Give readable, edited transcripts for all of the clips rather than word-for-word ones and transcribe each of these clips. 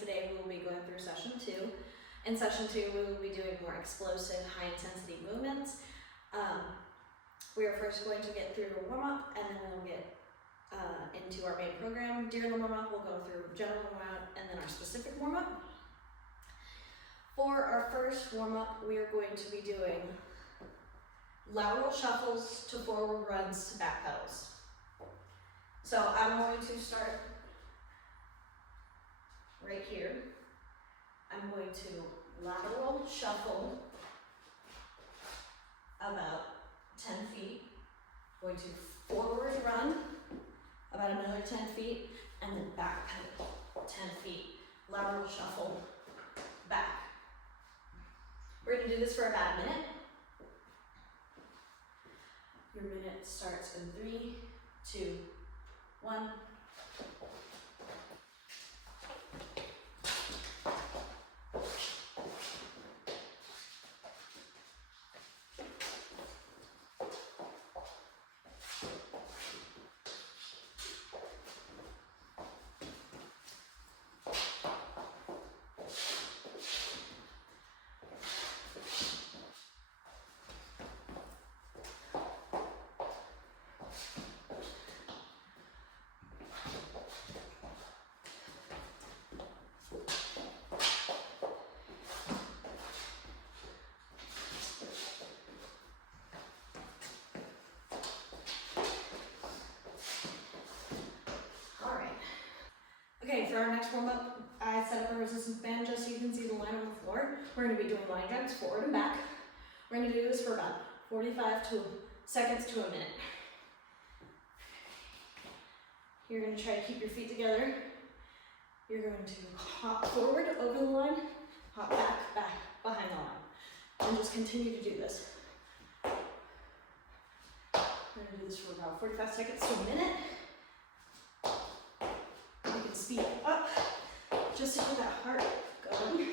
today we will be going through session 2. In session 2, we will be doing more explosive, high-intensity movements. We are first going to get through a warm-up, and then we'll get into our main program. During the warm-up, we'll go through general warm-up and then our specific warm-up. For our first warm-up, we are going to be doing lateral shuffles to forward runs to back pedals. So I'm going to start right here. I'm going to lateral shuffle about 10 feet. Going to forward run about another 10 feet, and then back pedal 10 feet. Lateral shuffle back. We're going to do this for about a minute. Your minute starts in 3, 2, 1. Okay, for our next warm-up, I set up a resistance band just so you can see the line on the floor. We're going to be doing line jumps forward and back. We're going to do this for about 45 seconds to a minute. You're going to try to keep your feet together. You're going to hop forward over the line, hop back, behind the line. And just continue to do this. We're going to do this for about 45 seconds to a minute. Speed up just to get that heart going.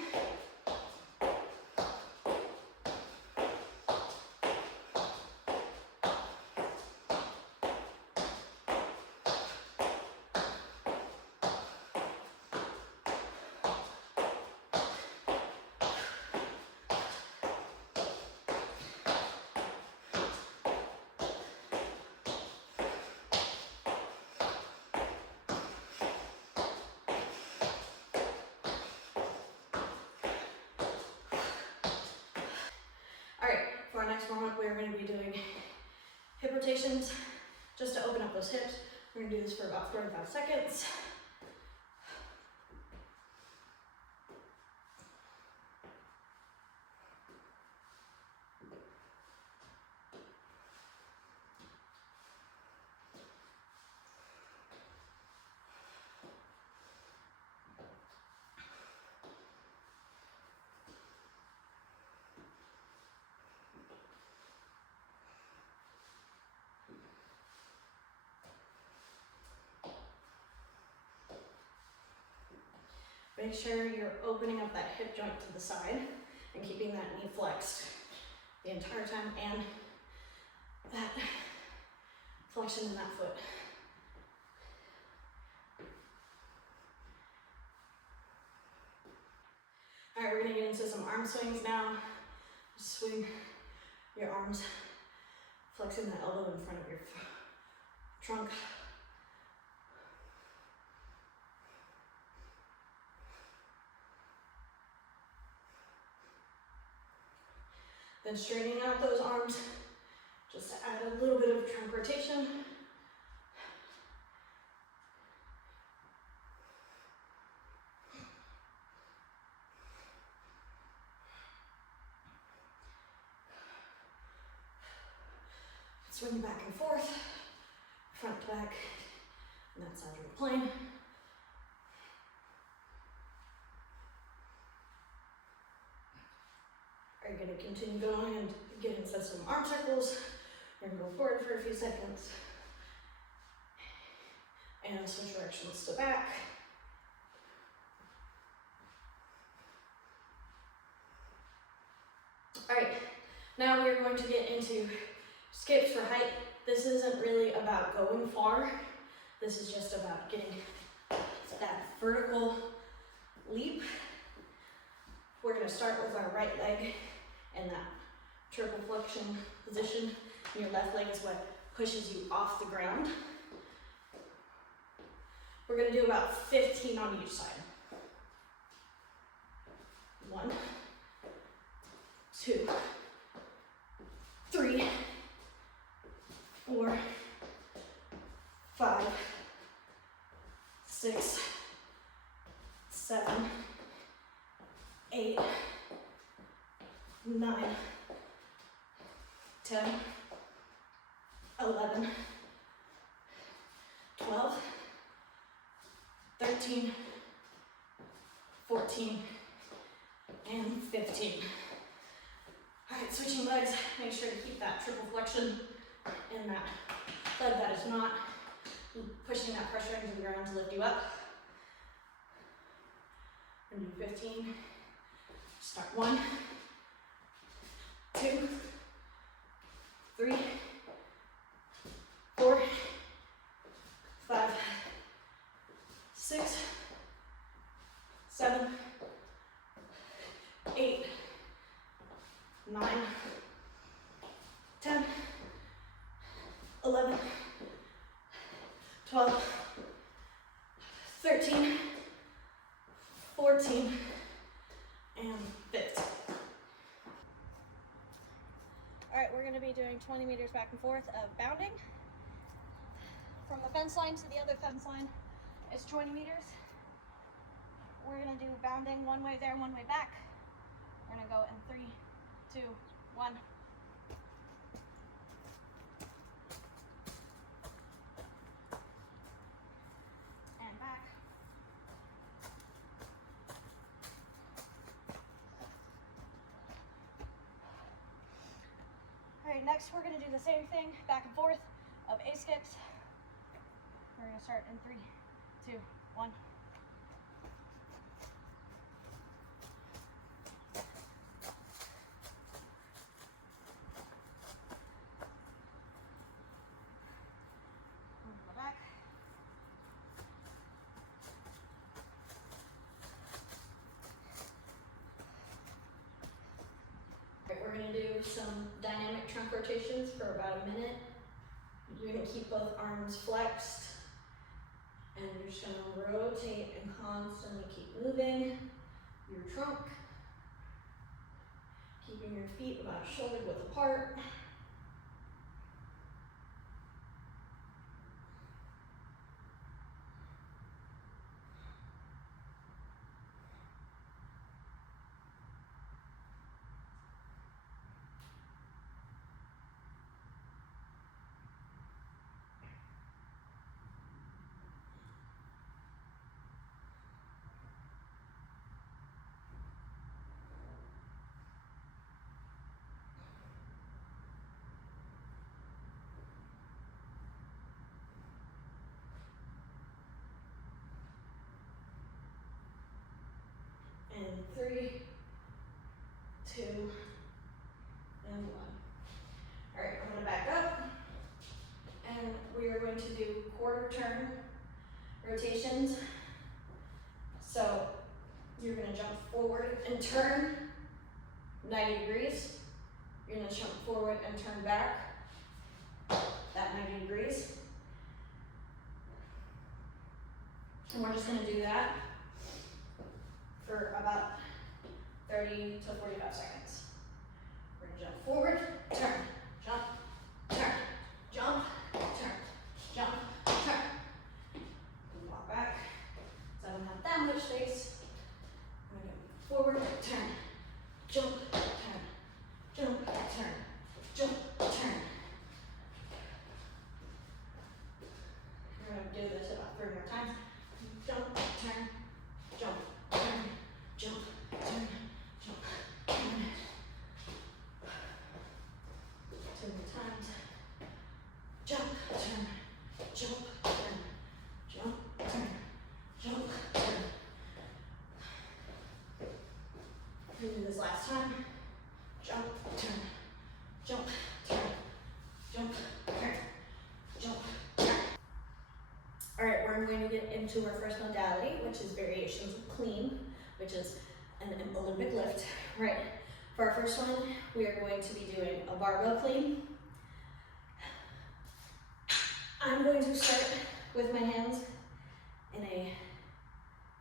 For our next warm-up, we're going to be doing hip rotations just to open up those hips. We're going to do this for about 45 seconds. Make sure you're opening up that hip joint to the side and keeping that knee flexed the entire time, and that flexion in that foot. All right, we're gonna get into some arm swings now. Just swing your arms, flexing the elbow in front of your trunk. Then straightening out those arms, just to add a little bit of trunk rotation. Swing back and forth, front to back, and that side of the plane. Are you going to continue going and get into some arm circles? We're going to go forward for a few seconds. And switch directions to back. All right, now we're going to get into skips for height. This isn't really about going far. This is just about getting that vertical leap gonna start with our right leg in that triple flexion position, and your left leg is what pushes you off the ground. We're gonna do about 15 on each side. 1, 2, 3, 4, 5, 6, 7, 8, 9, 10, 11, 12, 13, 14, and 15. All right, switching legs, make sure to keep that triple flexion in that leg that is not pushing that pressure into the ground to lift you up. We're gonna do 15. Start 1, 2, 3, 4, 5, 6, 7, 8, 9, 10, 11, 12, 13, 14, and 15. All right, we're going to be doing 20 meters back and forth of bounding. From the fence line to the other fence line is 20 meters. We're going to do bounding one way there, one way back. We're going to go in 3, 2, 1. And back. All right, next we're going to do the same thing, back and forth of ace kicks. We're going to start in 3, 2, 1. Back. Right, we're going to do some dynamic trunk rotations for about a minute. You're going to keep both arms flexed, and you're just going to rotate and constantly keep moving your trunk, keeping your feet about shoulder width apart. And 3, 2, and 1. All right, I'm going to back up, and we are going to do quarter turn rotations. So you're going to jump forward and turn 90 degrees. You're going to jump forward and turn back that 90 degrees. And we're just going to do that for about 30 to 45 seconds. We're going to jump forward, turn, jump, turn, jump, turn, jump, turn. And walk back. So I don't have that much space. I'm going to go forward, turn, jump, turn, jump, turn, jump, turn. We're going to do this about 3 more times. Jump, turn, jump, turn, jump, turn, jump, turn. 2 more times. Jump, turn, jump, turn, jump, turn, jump, turn. We'll do this last time. Jump, turn, jump, turn, jump, turn, jump, turn. All right, we're going to get into our first modality, which is variations of clean, which is an Olympic lift, right? For our first one, we are going to be doing a barbell clean. I'm going to start with my hands in a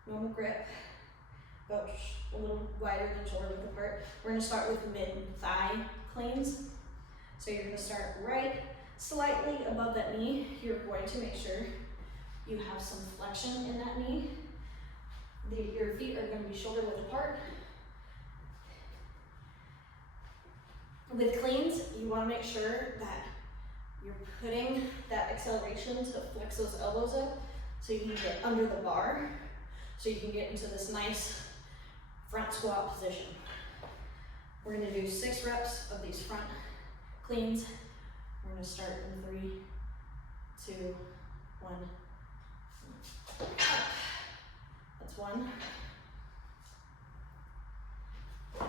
normal grip, about a little wider than shoulder width apart. We're going to start with mid-thigh cleans. So you're going to start right slightly above that knee. You're going to make sure you have some flexion in that knee. Your feet are going to be shoulder width apart. With cleans, you want to make sure that you're putting that acceleration to flex those elbows up so you can get under the bar, so you can get into this nice front squat position. We're going to do 6 reps of these front cleans. We're going to start in 3, 2, 1. Up. That's 1. Up.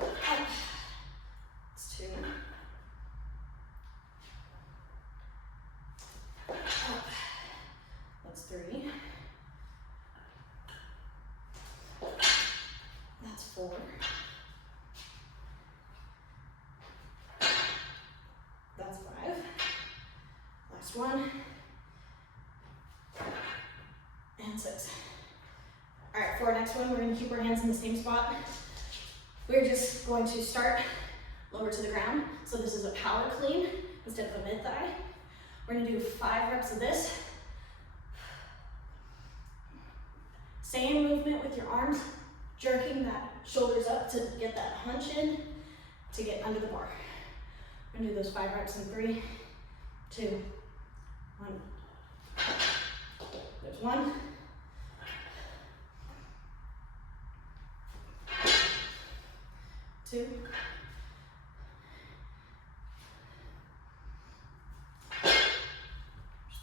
That's 2. Up. That's 3. That's 4. That's 5. Last one. And 6. All right, for our next one, we're going to keep our hands in the same spot. We're just going to start lower to the ground. So this is a power clean instead of a mid-thigh. We're going to do 5 reps of this. Same movement with your arms, jerking that shoulders up to get that hunch in, to get under the bar. We're going to do those 5 reps in 3, 2, 1. There's 1. 2.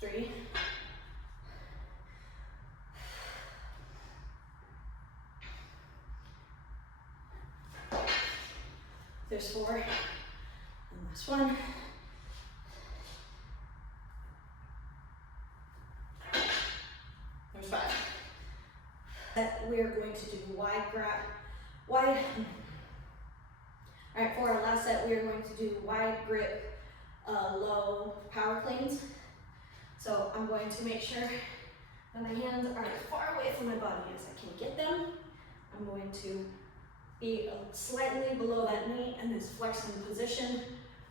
3. There's 4. And last one. There's 5. We are going to do wide. All right, for our last set, we are going to do wide grip, low power cleans. So I'm going to make sure that my hands are as far away from my body as I can get them. I'm going to be slightly below that knee and this flexing position.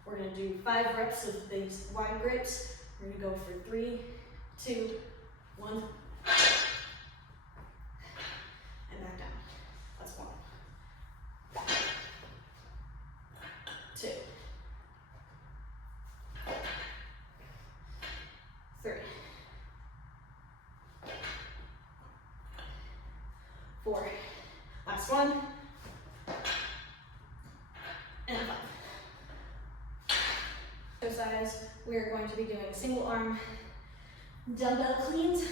We're going to do 5 reps of these wide grips. We're going to go for 3, 2, 1, and back down. That's 1, 2, 3, 4. Last one. And 5. Exercise, we are going to be doing single arm dumbbell cleans.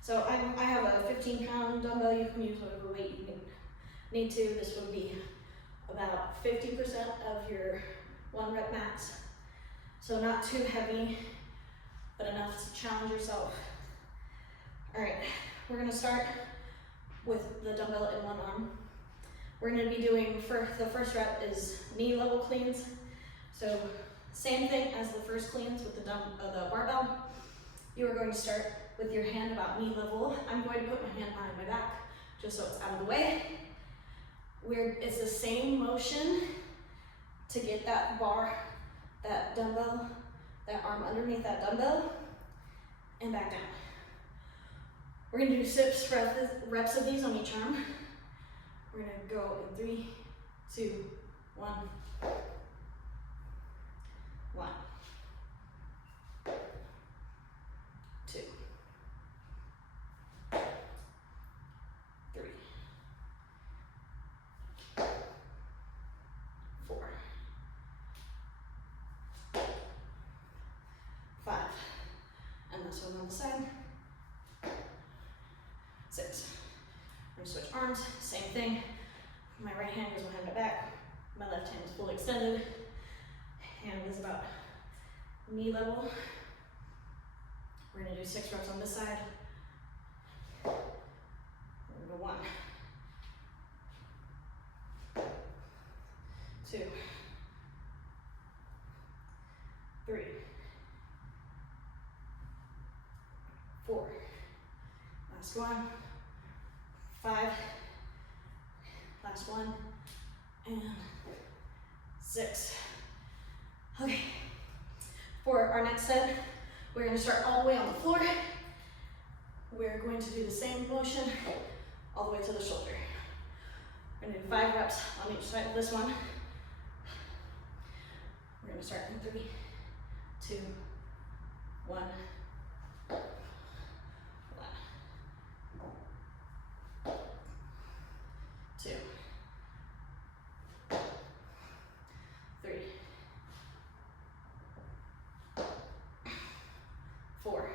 So I have a 15-pound dumbbell. You can use whatever weight you need to. This would be about 50% of your 1 rep max. So not too heavy, but enough to challenge yourself. All right, we're gonna start with the dumbbell in 1 arm. We're going to be doing, the first rep is knee level cleans. So same thing as the first cleans with the barbell. You are going to start with your hand about knee level. I'm going to put my hand behind my back just so it's out of the way. It's the same motion to get that bar, that dumbbell, that arm underneath that dumbbell, and back down. We're going to do 6 reps of these on each arm. We're going to go in 3, 2, 1. 1, 2, 3, 4, 5. And this one on the side. 6. We're going to switch arms, same thing. My right hand goes behind my back. My left hand is fully extended. Hand is about knee level. We're going to do 6 reps on this side. We're going to go 1, 2, 3, 4, last one, 5, last one, and 6. Okay, for our next set, we're going to start all the way on the floor. We're going to do the same motion all the way to the shoulder. We're going to do 5 reps on each side of this one. We're going to start in 3, 2, 1. 2, 3, 4,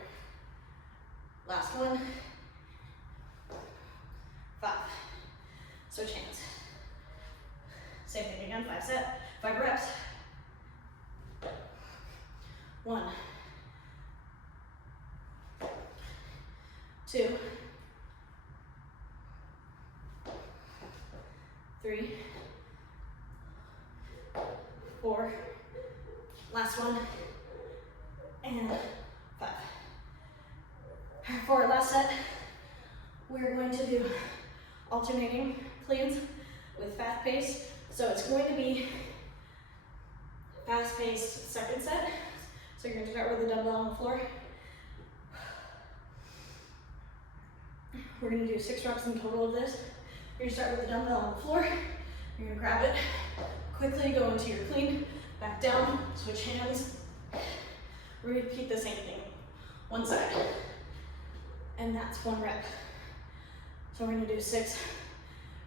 last one, 5. Switch hands. Same thing again, 5 reps. 1, 2, 3, 4, last one, and 5. For our last set, we're going to do alternating cleans with fast pace. So it's going to be fast paced second set. So you're going to start with the dumbbell on the floor. We're going to do 6 reps in total of this. You're going to start with the dumbbell on the floor. You're going to grab it, quickly go into your clean, back down, switch hands. Repeat the same thing, one side. And that's 1 rep. So we're going to do 6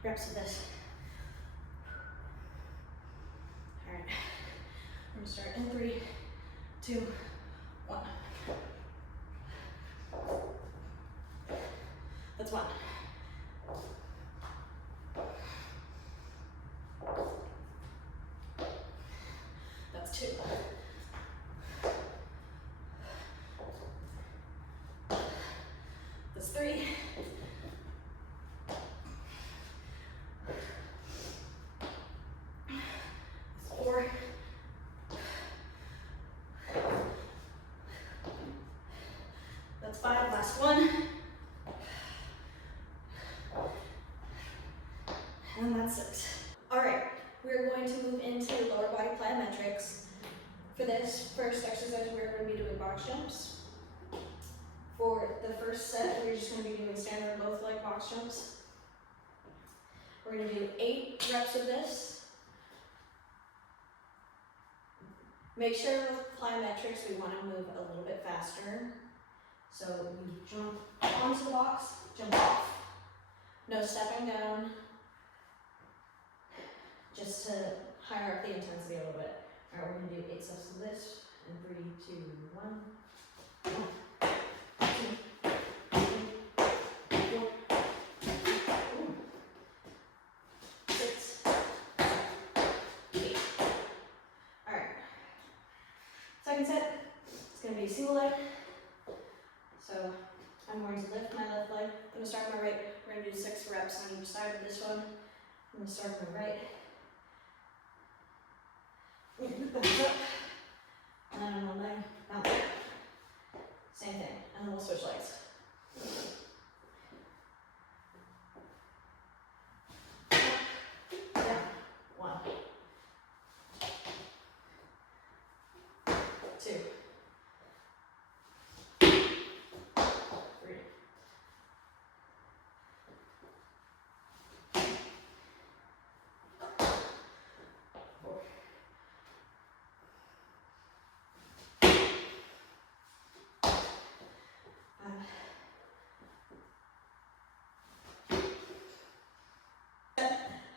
reps of this. All right, we're going to start in 3, 2, 1. That's 1. That's 2. That's 3. That's 4. That's 5. Last one. And that's 6. All right, we're going to move into lower body plyometrics. For this first exercise, we're going to be doing box jumps. For the first set, we're just going to be doing standard both leg box jumps. We're going to do 8 reps of this. Make sure with plyometrics, we want to move a little bit faster. So we jump onto the box, jump off. No stepping down. Just to higher up the intensity a little bit. All right, we're going to do 8 sets of this. And 3, 2, 1. 1, 2, 3, 4, 6, 8. All right. Second set, it's going to be single leg. So I'm going to lift my left leg. I'm going to start on my right. We're going to do 6 reps on each side of this one. I'm going to start on my right. Back up. And then on one leg, bounce. Same thing. And then we'll switch legs. Down. 1, 2, 3, 4.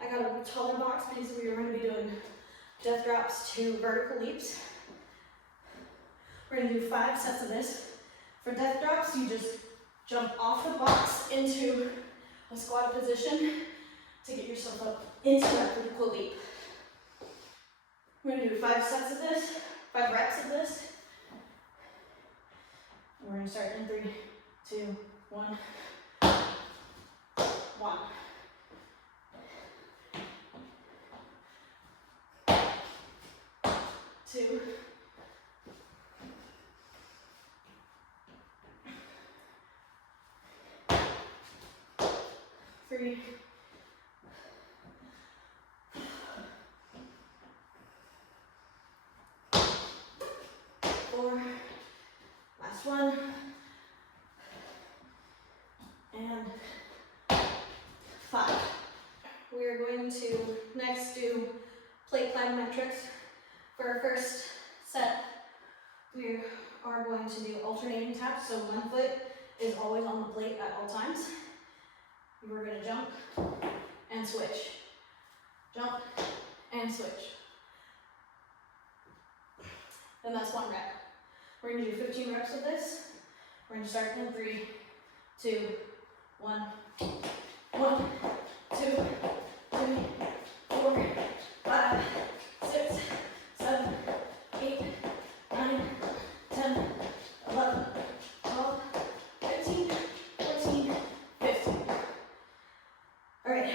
I got a taller box because we are going to be doing death drops to vertical leaps. We're going to do 5 sets of this. For death drops, you just jump off the box into a squat position to get yourself up into that vertical leap. We're going to do 5 sets of this, 5 reps of this. And we're going to start in 3, 2, 1. 1. 2. 3, 4, last one, and 5. We are going to next do plate plyometrics. For our first set, we are going to do alternating taps, so one foot is always on the plate at all times. We're going to jump and switch, jump and switch. And that's 1 rep. We're going to do 15 reps of this. We're going to start in 3, 2, 1, 1, 2, 3, 4, 5, 6, 7, 8, 9, 10, 11, 12, 13, 14, 15. Alright,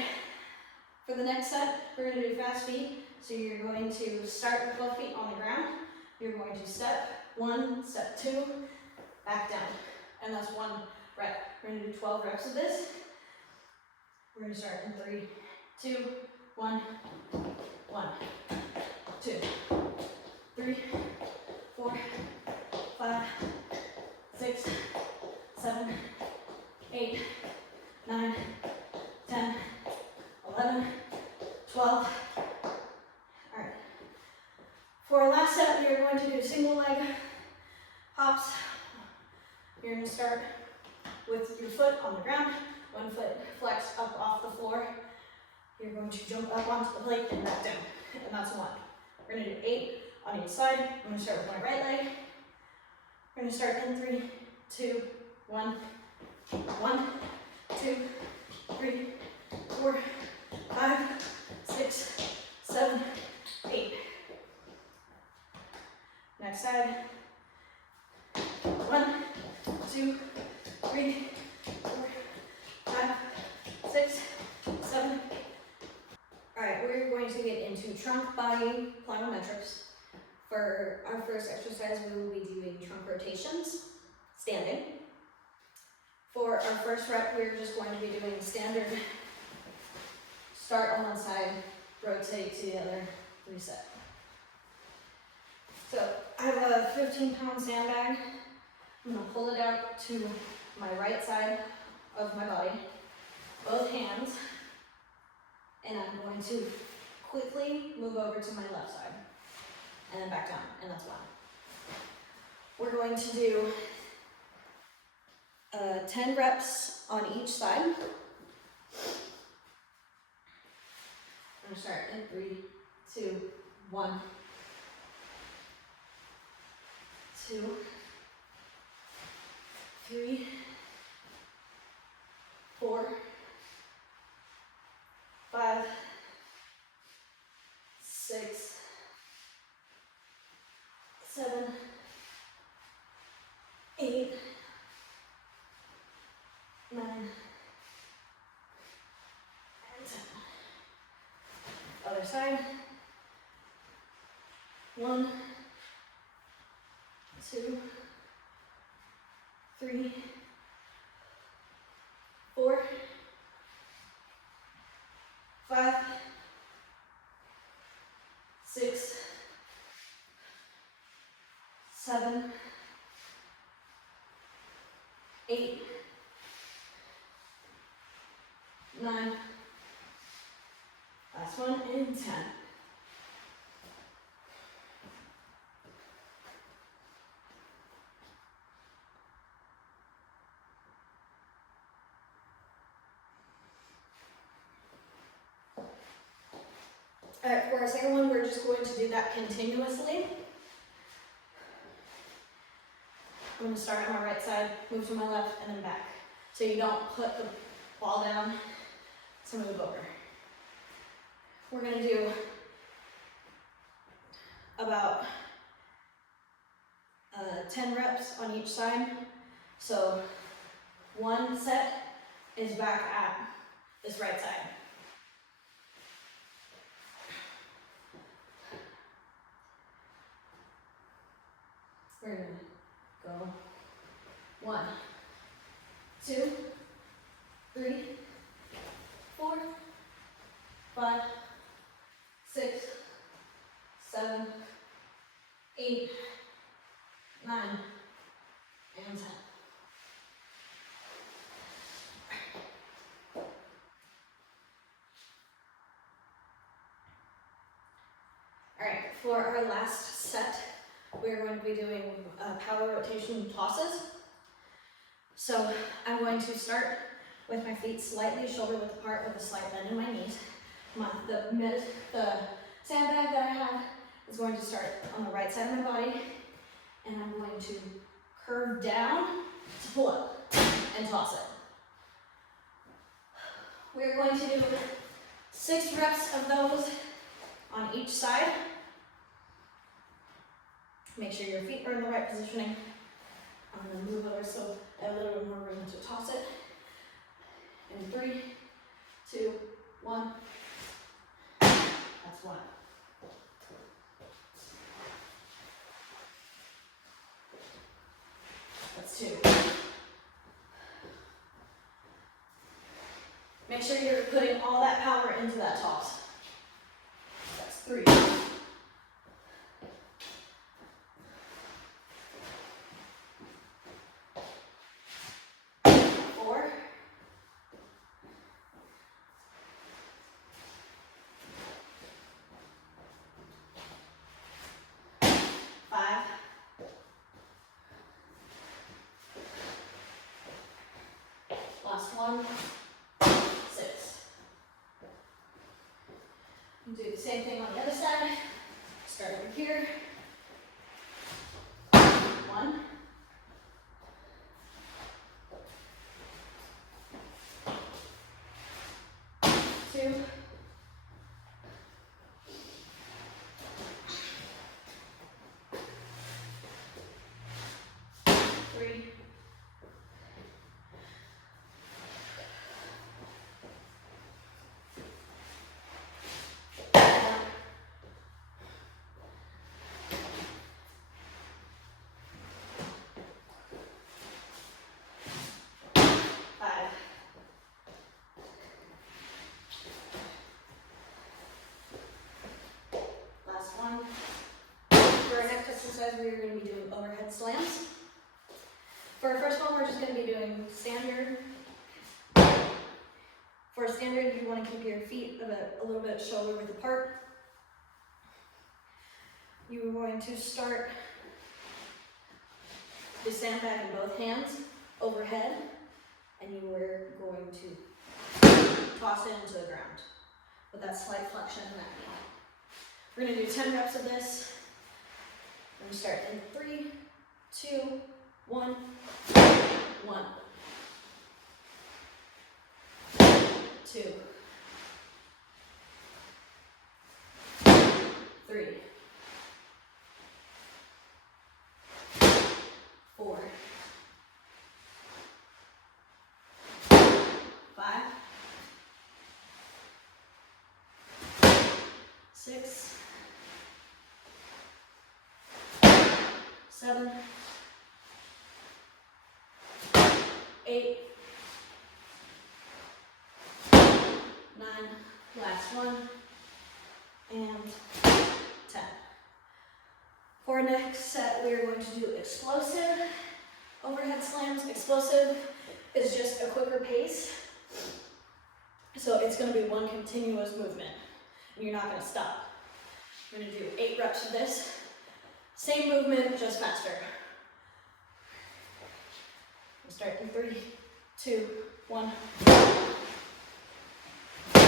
for the next set, we're going to do fast feet. So you're going to start with both feet on the ground. You're going to step 1, step 2, back down. And that's 1 rep. We're going to do 12 reps of this. We're going to start in 3, 2, 1, 1, 2, 3, 4, 5, 6, 7, 8, 9, 10, 11, 12. Alright. For our last set, we are going to do single leg hops. You're going to start with your foot on the ground, 1 foot flexed up off the floor. You're going to jump up onto the plate and back down, and that's 1. We're going to do 8 on each side. I'm going to start with my right leg. We're going to start in 3, 2, 1, 1, 2, 3, 4, 5, 6, 7, 8. Next side. 1, 2, 3, 4, 5, 6, 7. Alright, we're going to get into trunk body plyometrics. For our first exercise, we will be doing trunk rotations, standing. For our first rep, we're just going to be doing standard start on one side, rotate to the other, reset. So I have a 15-pound sandbag. I'm going to pull it out to my right side of my body, both hands, and I'm going to quickly move over to my left side, and then back down, and that's 1. We're going to do 10 reps on each side. I'm going to start in 3, 2, 1, 2, 3, 4, 5, 6, 7, 8, 9, and 10. Other side. 1, 2, 3, 4, 5, 6, 7, 8, 9, last one, and 10. Alright, for our second one, we're just going to do that continuously. I'm going to start on my right side, move to my left, and then back. So you don't put the ball down, so move over. We're going to do about 10 reps on each side. So 1 set is back at this right side. We're going to go 1, 2, 3, For our last set, we're going to be doing power rotation tosses. So I'm going to start with my feet slightly shoulder width apart with a slight bend in my knees. The sandbag that I have is going to start on the right side of my body, and I'm going to curve down to pull up and toss it. We're going to do 6 reps of those on each side. Make sure your feet are in the right positioning. I'm going to move over so I have a little bit more room to toss it. In 3, 2, 1. That's 1. That's 2. Make sure you're putting all that power into that toss. That's 3. 4. 5. 1. 6. Do the same thing on the other side. Start over here. 1. 2. 3. 5. Last one. For our next exercise, we are going to be doing overhead slams. For our first one, we're just going to be doing standard. For a standard, you want to keep your feet a little bit shoulder width apart. You are going to start the sandbag in both hands overhead, and you are going to toss it into the ground with that slight flexion in that knee. We're going to do 10 reps of this. We're going to start in 3, 2, 1, 1, 2, 3, 4, 5, 6, 7, 8, 9, last one, and 10. For our next set, we are going to do explosive overhead slams. Explosive is just a quicker pace, so it's going to be one continuous movement, and you're not going to stop. I'm going to do 8 reps of this. Same movement, just faster. We'll start in 3, 2, 1. 3,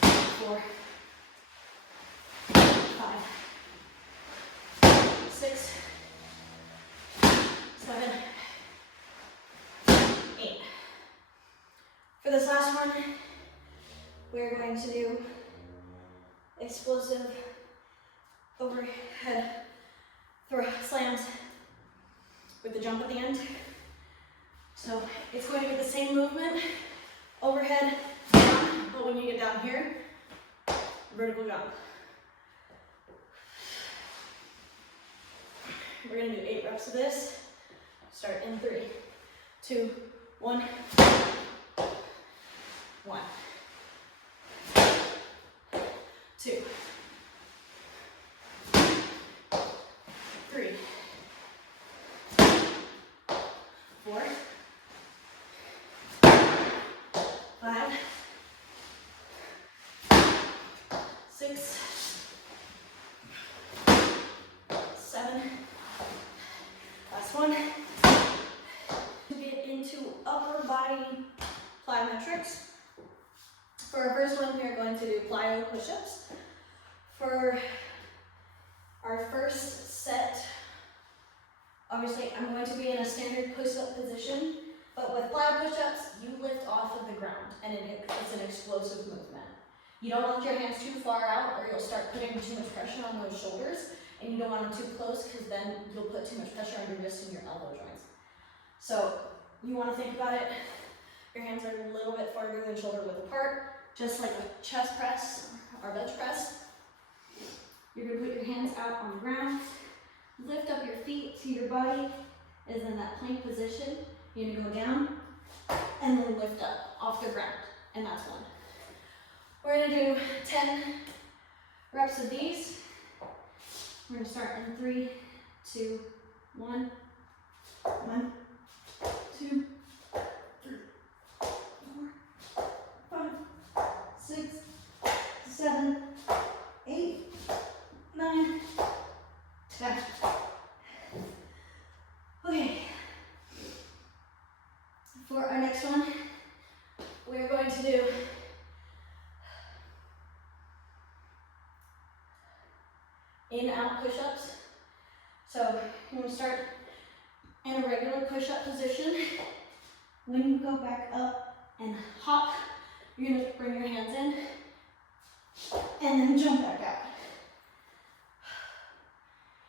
4, 5, 6, 7, 8. For this last one, we're going to do explosive overhead slams with the jump at the end. So it's going to be the same movement, overhead, down, but when you get down here, vertical jump. We're going to do 8 reps of this. Start in 3, 2, 1, 1, 2, 3, 4, 5, plyometrics. For our first one, we are going to do plyo push-ups. For our first set, obviously I'm going to be in a standard push-up position, but with plyo push-ups, you lift off of the ground and it's an explosive movement. You don't want your hands too far out or you'll start putting too much pressure on those shoulders, and you don't want them too close because then you'll put too much pressure on your wrists and your elbow joints. So you want to think about it. Your hands are a little bit farther than shoulder width apart, just like a chest press or bench press. You're going to put your hands out on the ground, lift up your feet so your body is in that plank position. You're going to go down and then lift up off the ground, and that's one. We're going to do 10 reps of these. We're going to start in 3, 2, 1. 1, 2, 3, 4, 5, 6, 7, 8, 9, 10. Okay. For our next one, we're going to do in-out push-ups. So you want to start in a regular push-up position. When you go back up and hop, you're going to bring your hands in and then jump back out.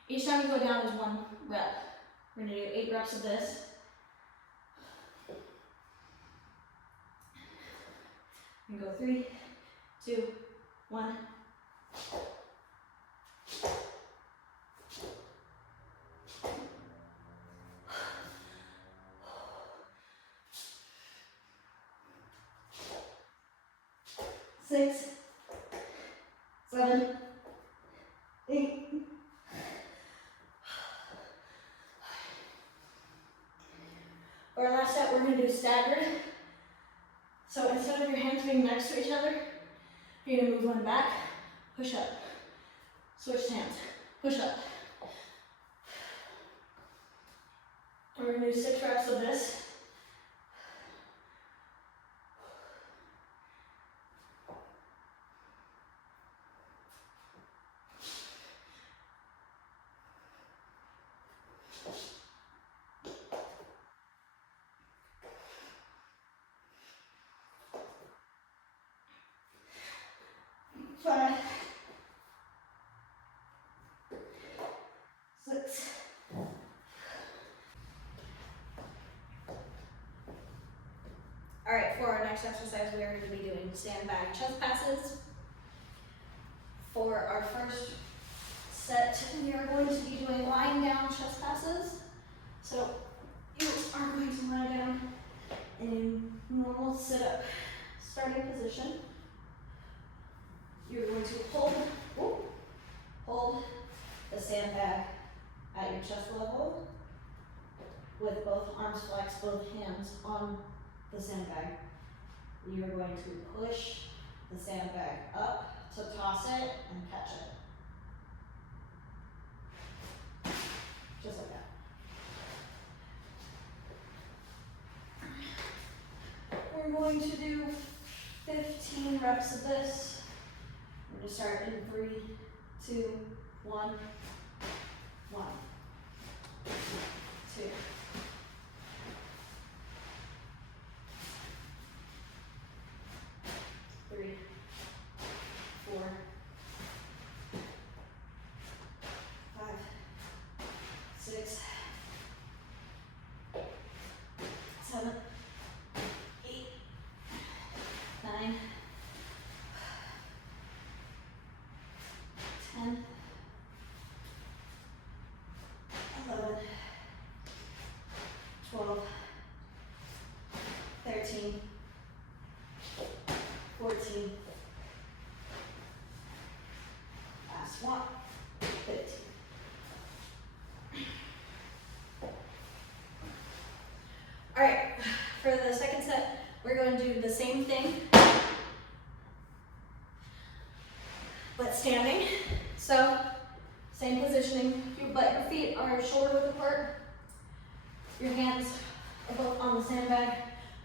Each time you go down is 1 rep. We're going to do 8 reps of this. And go 3, 2, 1. Six, 7, 8. For our last set, we're going to do staggered. So instead of your hands being next to each other, you're going to move one back, push up, switch hands, push up. We're going to do 6 reps of this. Five, 6. All right, for our next exercise, we are going to be doing sandbag chest passes. For our first set, we are going to be doing lying down chest passes. So you are going to lie down in normal sit-up starting position. You're going to hold the sandbag at your chest level with both arms flexed, both hands on the sandbag. You're going to push the sandbag up to toss it and catch it. Just like that. We're going to do 15 reps of this. We're going to start in 3, 2, 1, 1, 2. 3, 4, 5, 6, 7, 8, 9, 10, 11, 12, 13, 14, last one, 15. All right, for the second set, we're going to do the same thing, but standing. So, same positioning, but your feet are shoulder width apart. Your hands are both on the sandbag,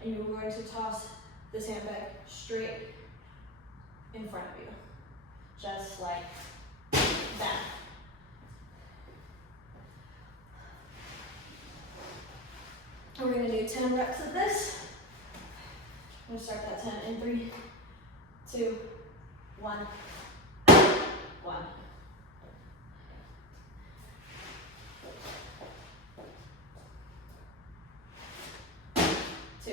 and you're going to toss the sandbag straight in front of you. Just like that. And we're gonna do 10 reps of this. I'm gonna start that 10 in 3, 2, 1, 1. 2.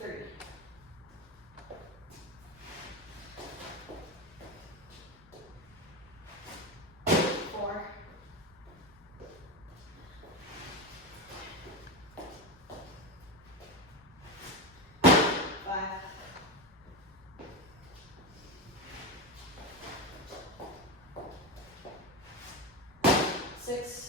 3. 4. 5. 6.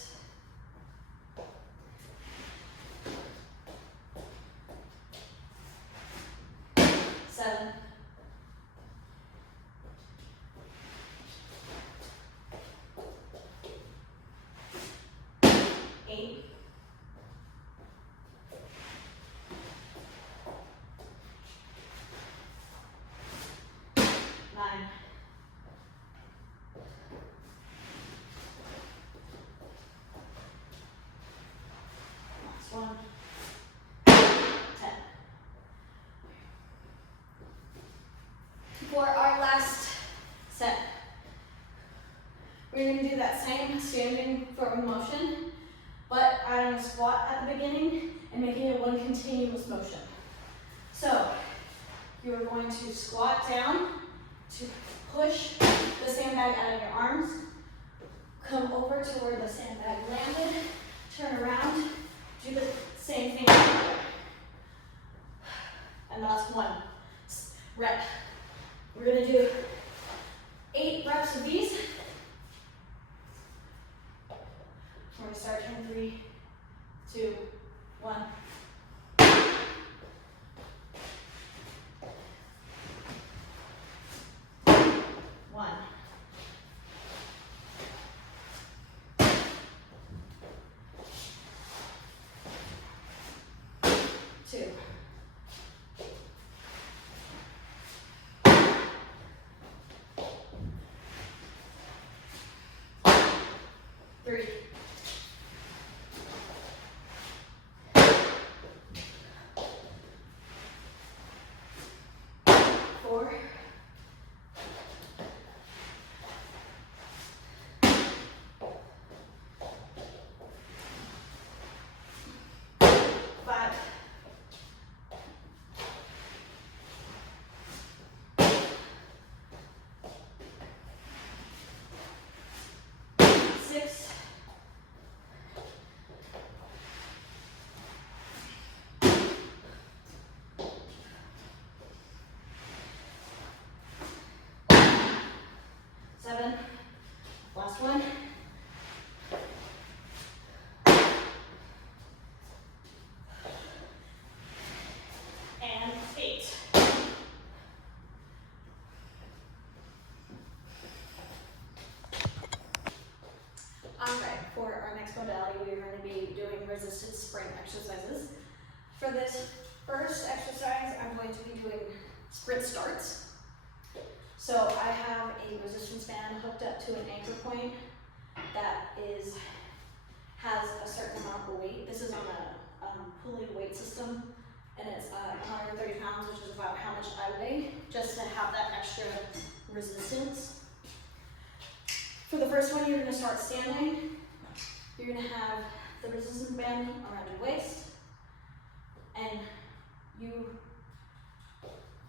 7. 8. 9. 1. 10. For our last set, we're going to do that same standing throwing motion, but adding a squat at the beginning and making it one continuous motion. So you're going to squat down to push the sandbag out of your arms, come over to where the sandbag landed, turn around, do the same thing. And that's 1 rep. We're going to do 8 reps of these. We're going to start in 3, 2, 1. 1. 2. 3. 4. 5. 6. 7. Last one. And 8. Alright, for our next modality, we are going to be doing resistance sprint exercises. For this first exercise, I'm going to be doing sprint starts. So I have a resistance band hooked up to an anchor point that has a certain amount of weight. This is on a pulley weight system, and it's 130 pounds, which is about how much I weigh, just to have that extra resistance. For the first one, you're going to start standing. You're going to have the resistance band around your waist, and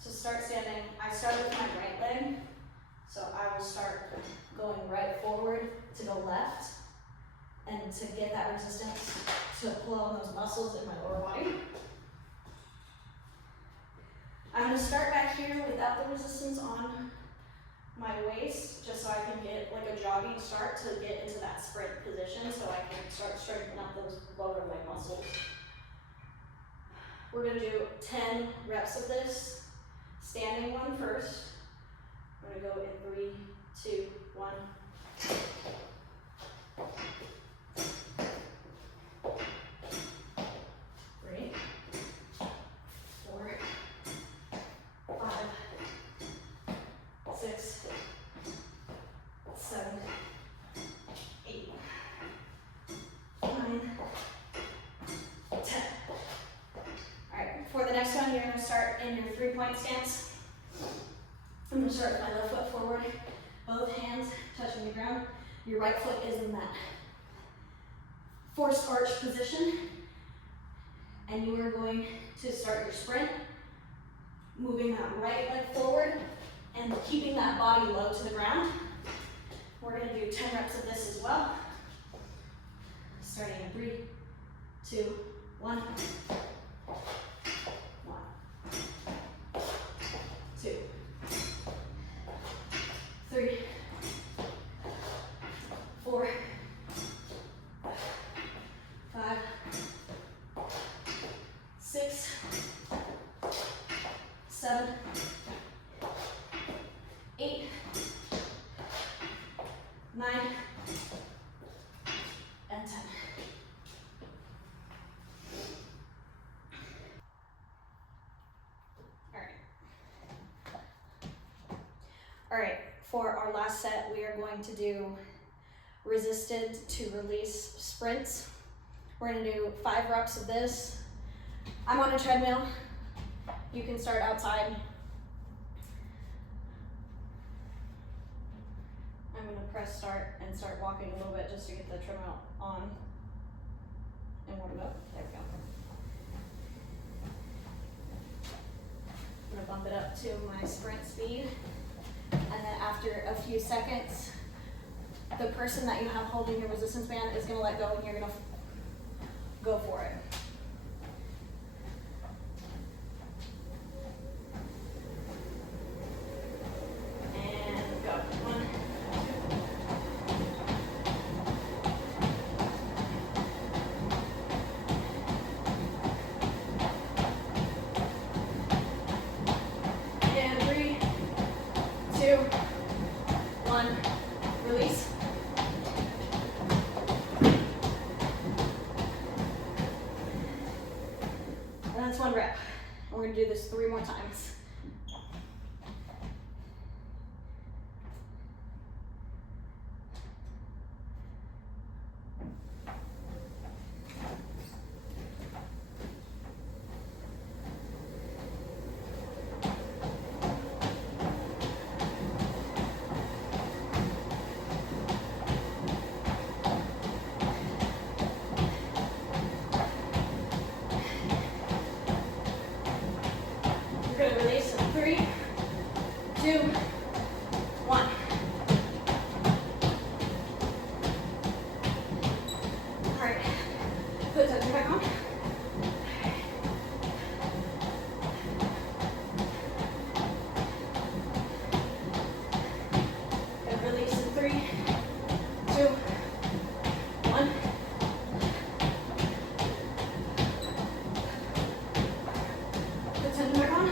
to start standing, I start with my right leg, so I will start going right forward to go left, and to get that resistance to pull on those muscles in my lower body. I'm going to start back here without the resistance on my waist, just so I can get like a jogging start to get into that sprint position, so I can start strengthening up those lower leg muscles. We're going to do 10 reps of this. Standing one first. I'm going to go in 3, 2, 1. 3-point stance. I'm gonna start with my left foot forward, both hands touching the ground. Your right foot is in that forced arch position. And you are going to start your sprint, moving that right leg forward and keeping that body low to the ground. We're gonna do 10 reps of this as well. Starting in 3, 2, 1. 1, 2, 3, 4, 5, 6, 7, 8, 9, and 10. All right, for our last set, we are going to do resisted to release sprints. We're gonna do 5 reps of this. I'm on a treadmill. You can start outside. I'm gonna press start and start walking a little bit just to get the treadmill on and warm it up. There we go. I'm gonna bump it up to my sprint speed. And then after a few seconds, the person that you have holding your resistance band is gonna let go and you're gonna go for it. And go. 1, 2. And 3, 2, 1, release. And that's 1 rep. And we're gonna do this 3 more times. We're gonna release in 3, 2, 1. All right, put that back on. And release in 3, 2, 1. Put tension back on.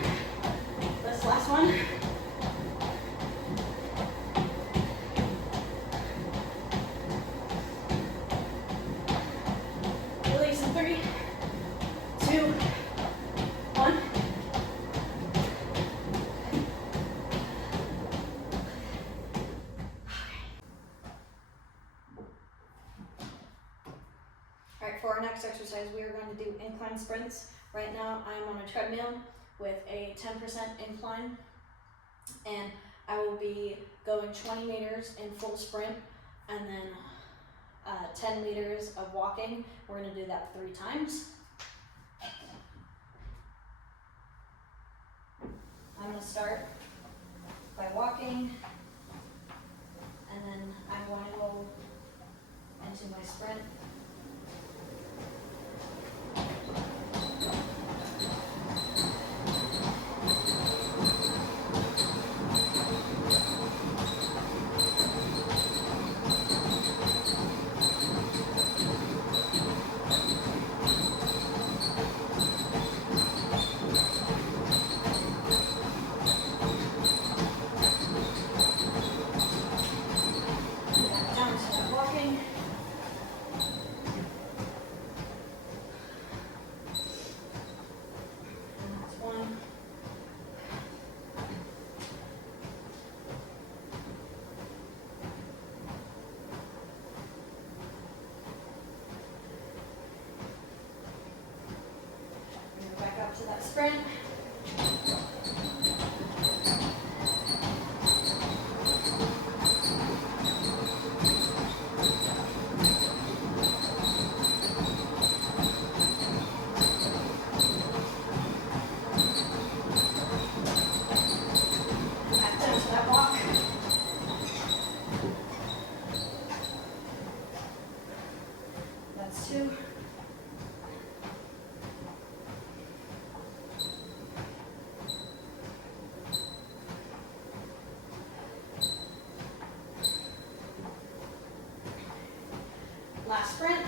This last one. Release in 3, 2, 1. All right, for our next exercise, we are going to do incline sprints. Right now, I'm on a treadmill with a 10% incline, and I will be going 20 meters in full sprint, and then 10 meters of walking. We're going to do that 3 times. I'm going to start by walking, and then I'm going to go into my sprint. Down to that walking. And that's 1. Bring it back up to that sprint. 2. Last sprint.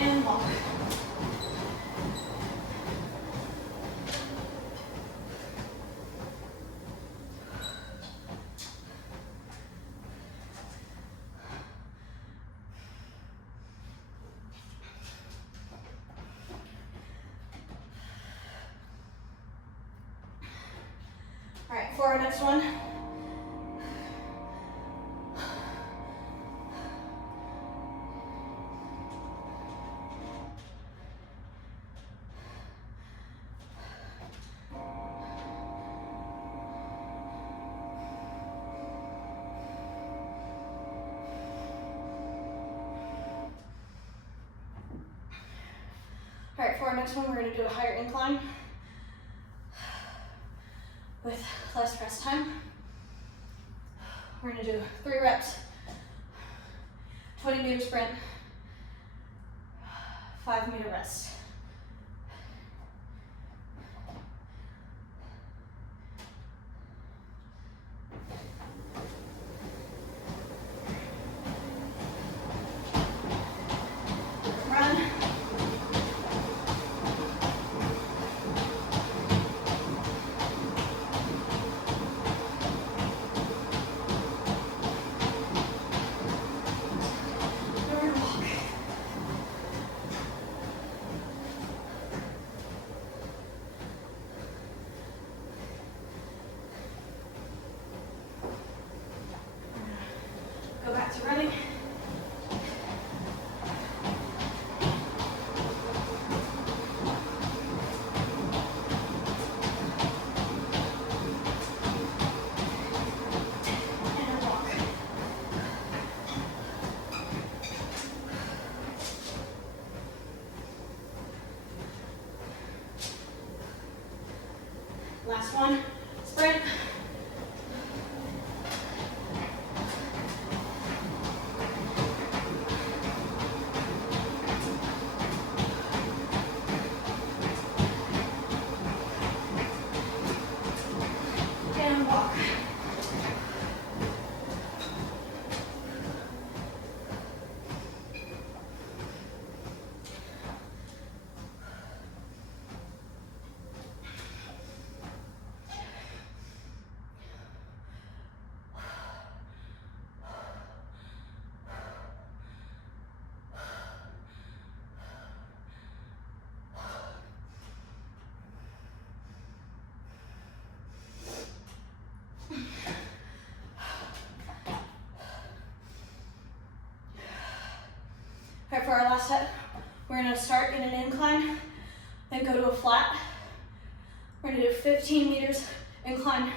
And walk. All right, for our next one, we're going to do a higher incline with less rest time. We're going to do 3 reps, 20-meter sprint, 5-meter rest. Run. Go back to running. And walk. Last one, sprint. And walk. All right, for our last set, we're going to start in an incline, then go to a flat. We're going to do 15 meters incline,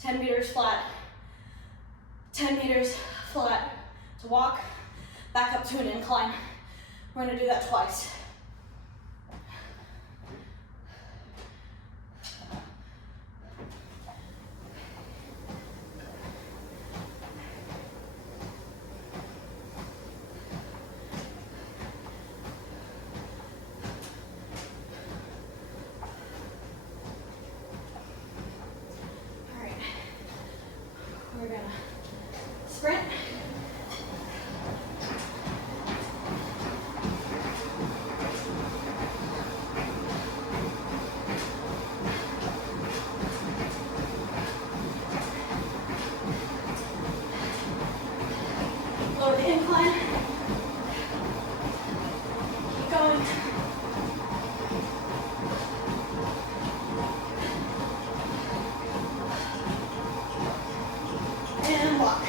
10 meters flat, 10 meters flat to walk, back up to an incline. We're going to do that twice. We're gonna sprint. Lower the incline. Keep going. And walk.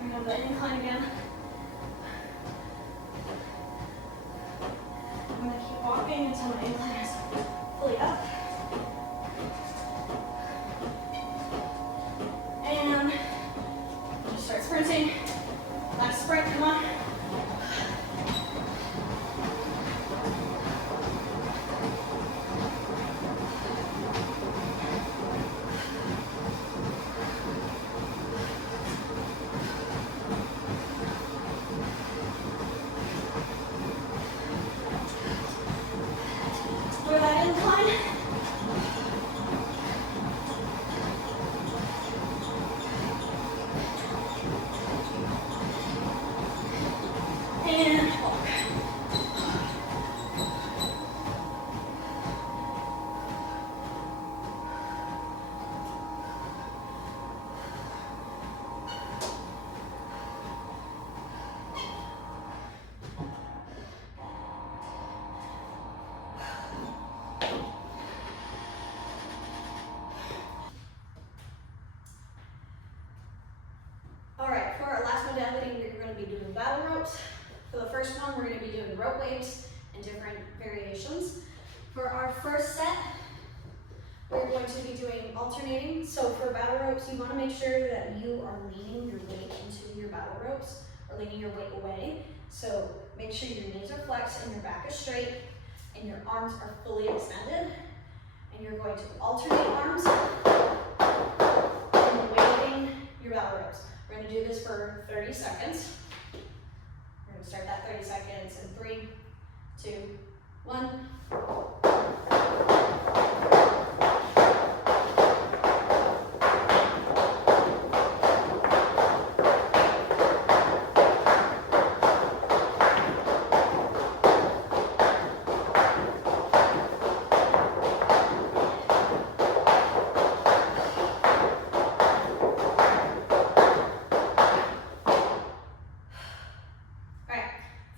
Bring up the incline again. I'm going to keep walking until my incline is fully up. And just start sprinting. Last sprint, come on. For that incline. And walk. All right, for our last modality, we're going to be doing battle ropes. For the first one, we're going to be doing rope waves and different variations. For our first set, we're going to be doing alternating. So for battle ropes, you want to make sure that you are leaning your weight into your battle ropes or leaning your weight away. So make sure your knees are flexed and your back is straight and your arms are fully extended. And you're going to alternate arms and waving your battle ropes. We're going to do this for 30 seconds. We're going to start that 30 seconds in 3, 2, 1.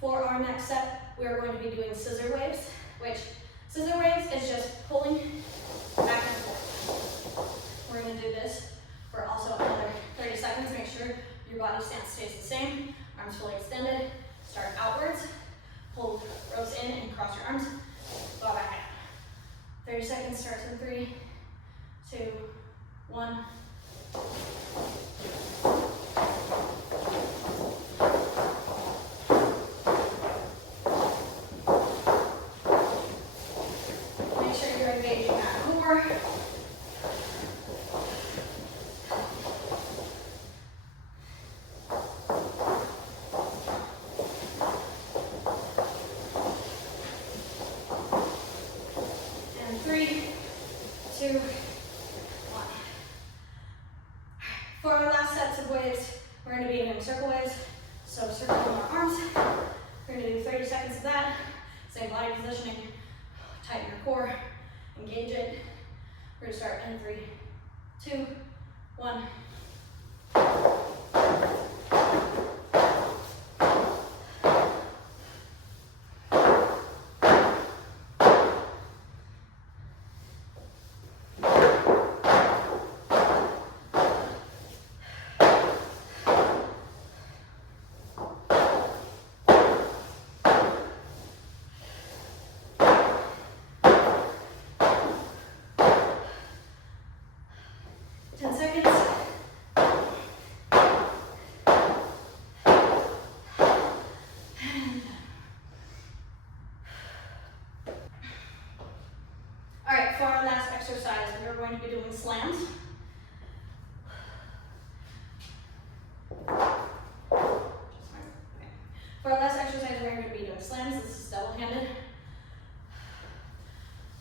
For our next set, we are going to be doing scissor waves, which scissor waves is just pulling back and forth. We're going to do this for also another 30 seconds. Make sure your body stance stays the same. Arms fully extended. Start outwards. Pull ropes in and cross your arms. Go back out. 30 seconds starts in 3, 2, 1. And 3, 2, 1. For our last sets of waves, we're going to be doing circle waves. So circle our arms. We're going to do 30 seconds of that. Same body positioning. Tighten your core. Engage it. We're going to start in 3, 2, 1. For our last exercise, we are going to be doing slams. For our last exercise, we're going to be doing slams. This is double-handed.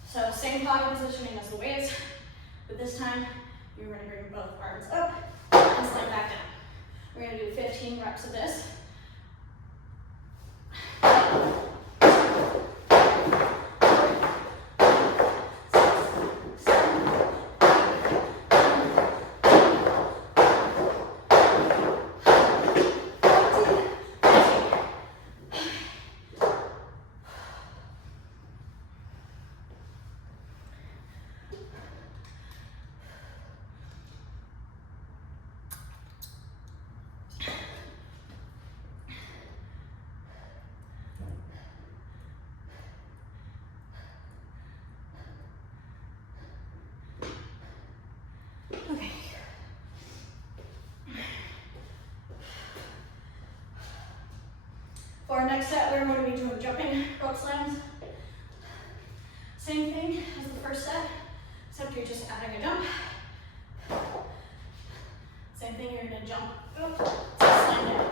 So same body positioning as the waves, but this time you're going to bring both arms up and slam back down. We're going to do 15 reps of this. our next set, we're going to be doing jumping rope slams. Same thing as the first set, except you're just adding a jump. Same thing, you're gonna jump up, slam down.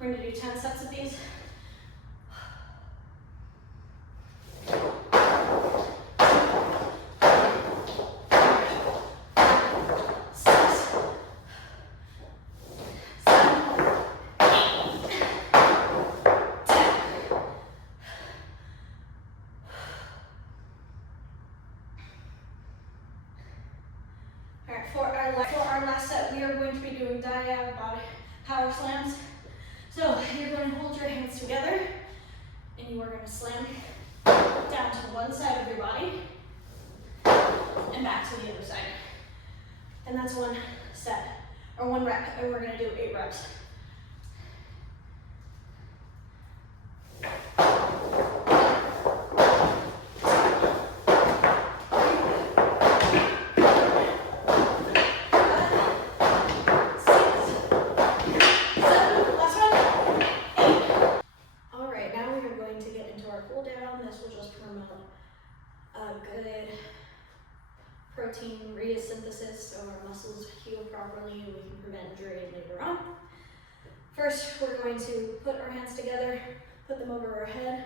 We're gonna do 10 sets of these. For our last set, we are going to be doing diab body power slams. So you're going to hold your hands together and you are going to slam down to one side of your body and back to the other side. And that's one set, or one rep, and we're going to do 8 reps. Protein rheosynthesis, so our muscles heal properly and we can prevent injury later on. First, we're going to put our hands together, put them over our head,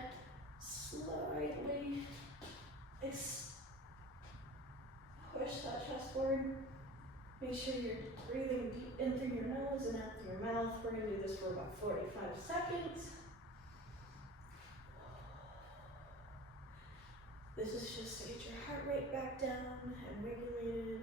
slightly push that chest forward. Make sure you're breathing deep in through your nose and out through your mouth. We're going to do this for about 45 seconds. This is just to get your heart rate back down and regulated.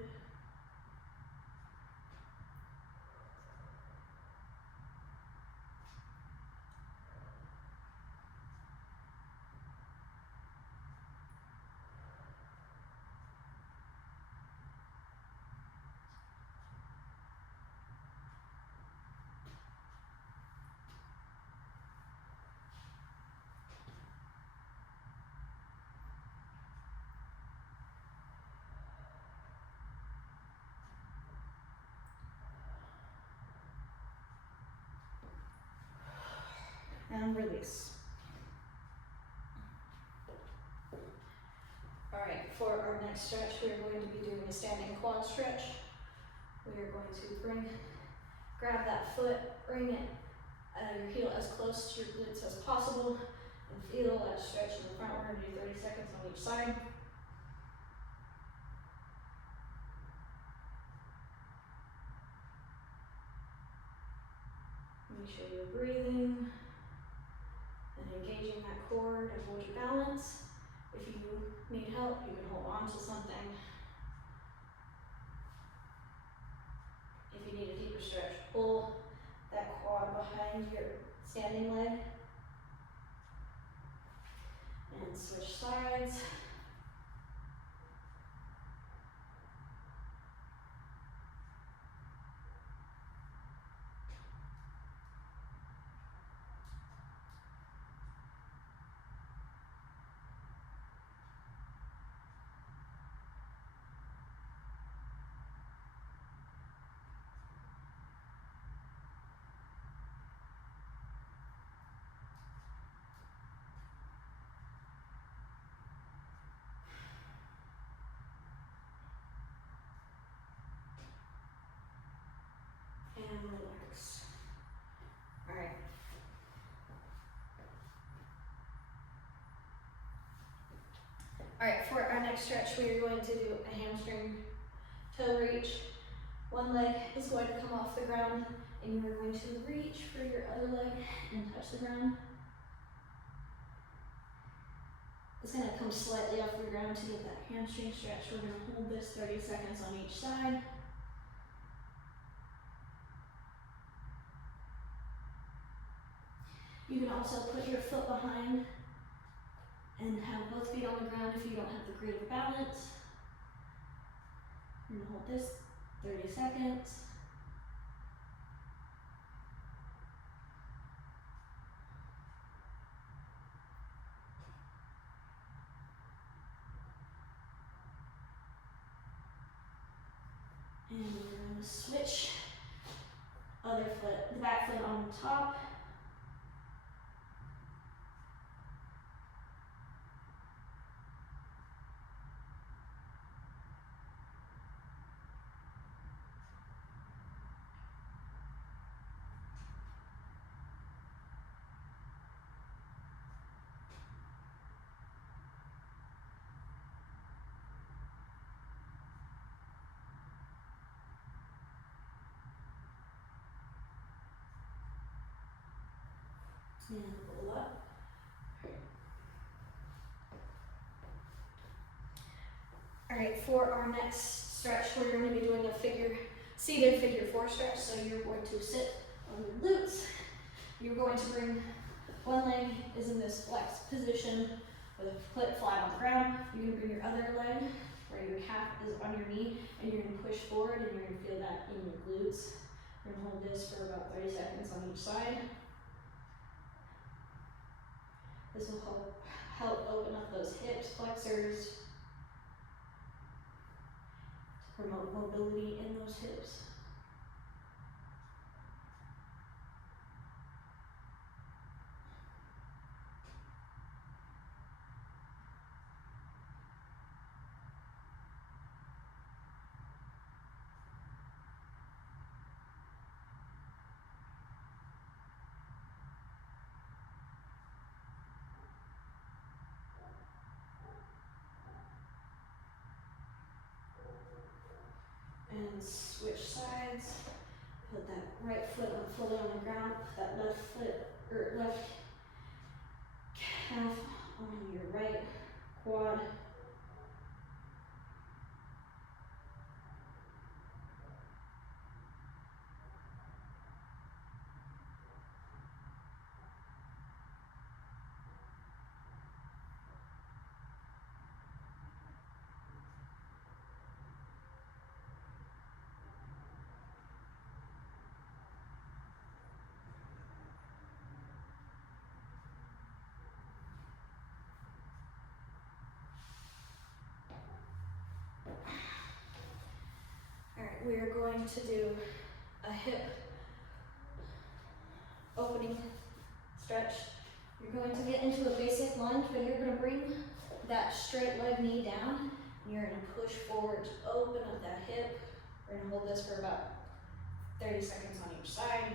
And release. All right, for our next stretch, we are going to be doing a standing quad stretch. We are going to grab that foot, bring it, your heel as close to your glutes as possible, and feel that stretch in the front. We're going to do 30 seconds on each side. Make sure you're breathing and engaging that core to hold your balance. If you need help, you can hold on to something. If you need a deeper stretch, pull that quad behind your standing leg and switch sides. And relax. All right. All right, for our next stretch, we are going to do a hamstring toe reach. One leg is going to come off the ground, and you are going to reach for your other leg and touch the ground. It's going to come slightly off the ground to get that hamstring stretch. We're going to hold this 30 seconds on each side. You can also put your foot behind and have both feet on the ground if you don't have the greater balance. I'm going to hold this 30 seconds. And we're going to switch other foot, the back foot on top. And pull up. Alright, for our next stretch, we're going to be doing a seated figure 4 stretch. So you're going to sit on your glutes. You're going to bring one leg is in this flexed position with a foot flat on the ground. You're going to bring your other leg where your calf is on your knee, and you're going to push forward, and you're going to feel that in your glutes. We're going to hold this for about 30 seconds on each side. This will help open up those hips, flexors, to promote mobility in those hips. And switch sides. Put that right foot fully on the ground. Put that left foot or left calf on your right quad. Alright, we are going to do a hip opening stretch. You're going to get into a basic lunge, but you're going to bring that straight leg knee down. And you're going to push forward to open up that hip. We're going to hold this for about 30 seconds on each side.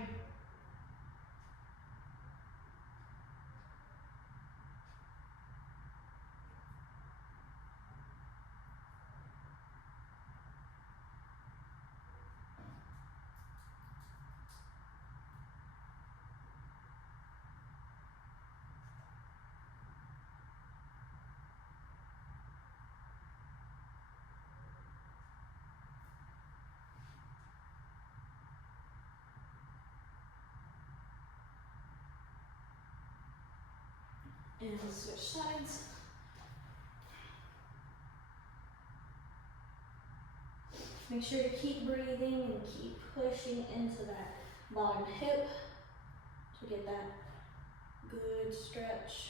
And switch sides. Make sure to keep breathing and keep pushing into that bottom hip to get that good stretch.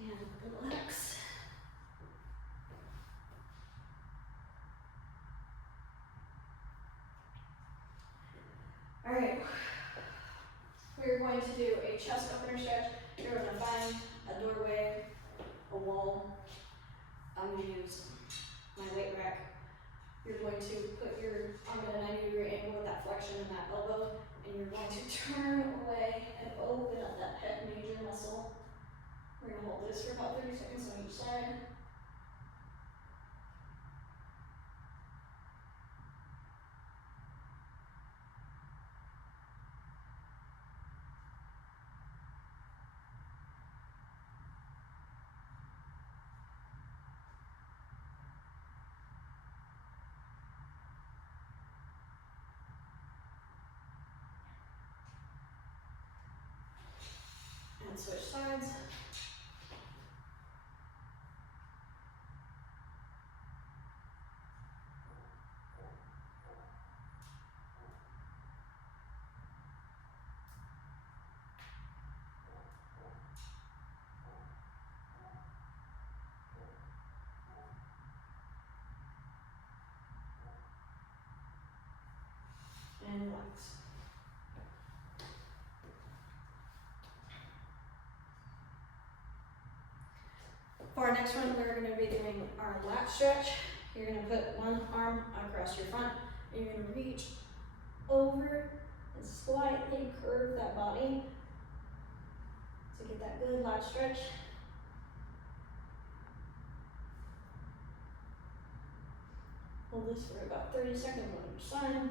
And relax. All right, we're going to do a chest opener stretch. You're going to find a doorway, a wall. I'm going to use my weight rack. You're going to put your arm at a 90-degree angle with that flexion in that elbow, and you're going to turn away and open up that pec major muscle. We're going to hold this for about 30 seconds on each side. And switch sides. And relax. For our next one, we're going to be doing our lat stretch. You're going to put one arm across your front, and you're going to reach over and slightly curve that body to get that good lat stretch. Hold this for about 30 seconds on each side.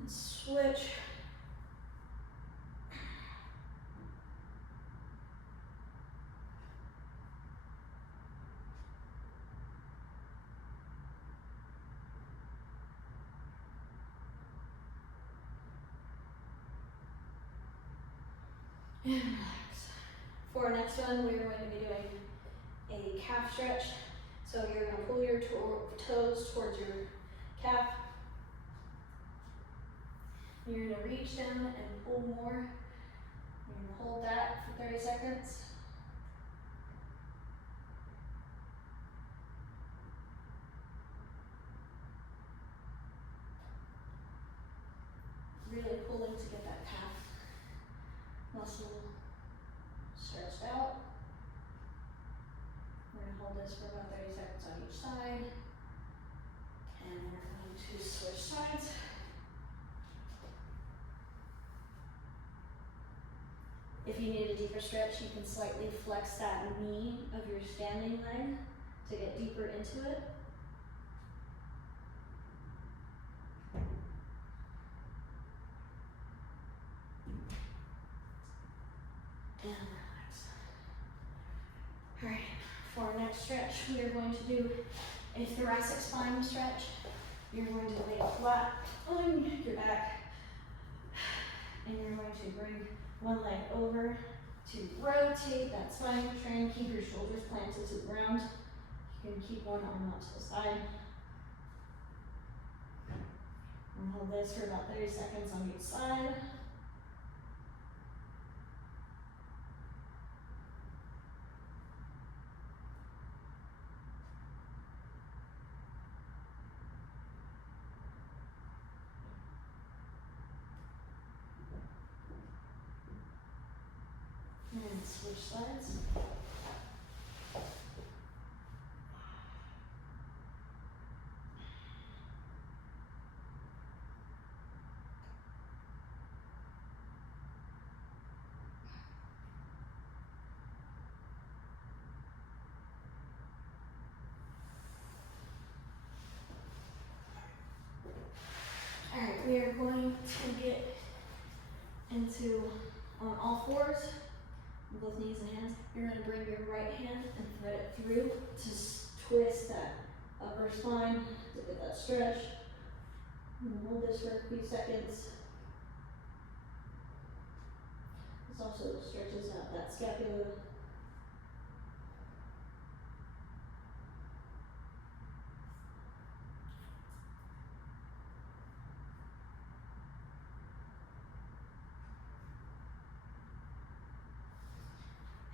And switch. And relax. For our next one, we're going to be doing a calf stretch. So you're going to pull your toes towards your calf. You're going to reach down and pull more. You're going to hold that for 30 seconds. Really pulling to get that calf muscle stretched out. We're going to hold this for about 30 seconds on each side. And we're going to switch sides. If you need a deeper stretch, you can slightly flex that knee of your standing leg to get deeper into it. And relax. All right, for our next stretch, we are going to do a thoracic spine stretch. You're going to lay flat on your back, and you're going to bring one leg over to rotate that spine. Try and keep your shoulders planted to the ground. You can keep one arm out to the side. And hold this for about 30 seconds on each side. And switch sides. All right, we are going to get into on all fours, both knees and hands. You're going to bring your right hand and thread it through to twist that upper spine to get that stretch. And hold this for a few seconds. This also stretches out that scapula.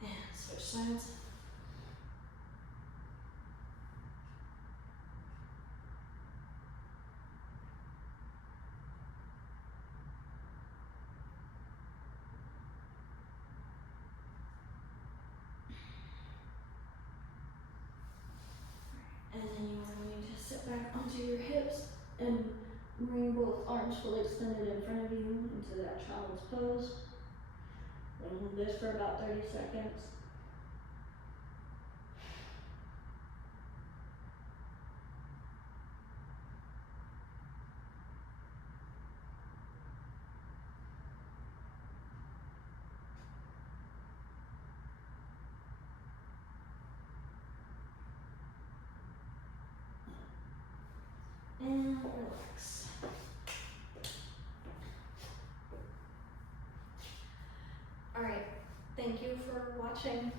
And switch sides. And then you are going to sit back onto your hips and bring both arms fully extended in front of you into that child's pose. And hold this for about 30 seconds. And relax. All right, thank you for watching.